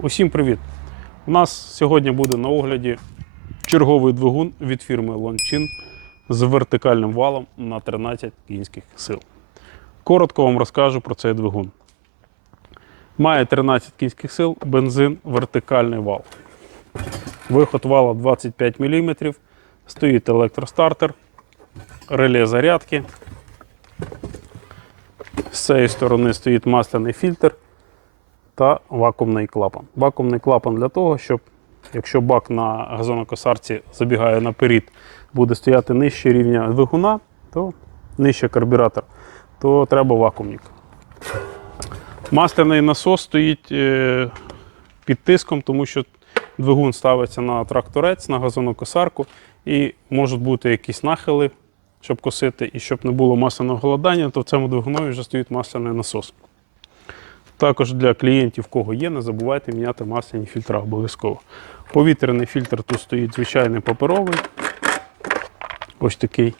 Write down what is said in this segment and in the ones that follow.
Усім привіт! У нас сьогодні буде на огляді черговий двигун від фірми Longchin з вертикальним валом на 13 кінських сил. Коротко вам розкажу про цей двигун. Має 13 кінських сил, бензин, вертикальний вал. Виход вала 25 мм, стоїть електростартер, реле зарядки. З цієї сторони стоїть масляний фільтр та вакуумний клапан. Вакуумний клапан для того, щоб якщо бак на газонокосарці забігає наперед, буде стояти нижче рівня двигуна, то нижче карбюратор, то треба вакуумник. Масляний насос стоїть е, під тиском, тому що двигун ставиться на тракторець, на газонокосарку, і можуть бути якісь нахили, щоб косити, і щоб не було масляного голодання, то в цьому двигунові вже стоїть масляний насос. Також для клієнтів, кого є, не забувайте міняти масляні фільтра обов'язково. Повітряний фільтр тут стоїть звичайний паперовий. Ось такий.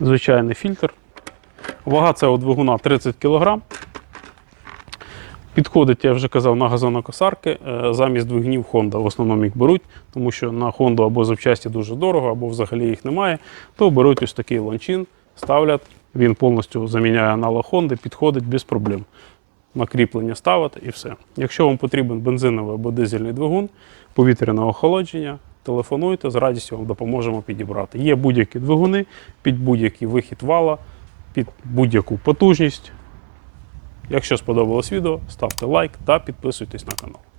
Звичайний фільтр. Вага цього двигуна 30 кг. Підходить, я вже казав, на газонокосарки. Е, Замість двигунів Honda в основному їх беруть, тому що на Honda або запчасті дуже дорого, або взагалі їх немає. То беруть ось такий ланчин, ставлять. Він повністю заміняє аналог Honda, підходить без проблем. На кріплення ставити і все. Якщо вам потрібен бензиновий або дизельний двигун, повітряне охолодження, телефонуйте, з радістю вам допоможемо підібрати. Є будь-які двигуни під будь-який вихід вала, під будь-яку потужність. Якщо сподобалось відео, ставте лайк та підписуйтесь на канал.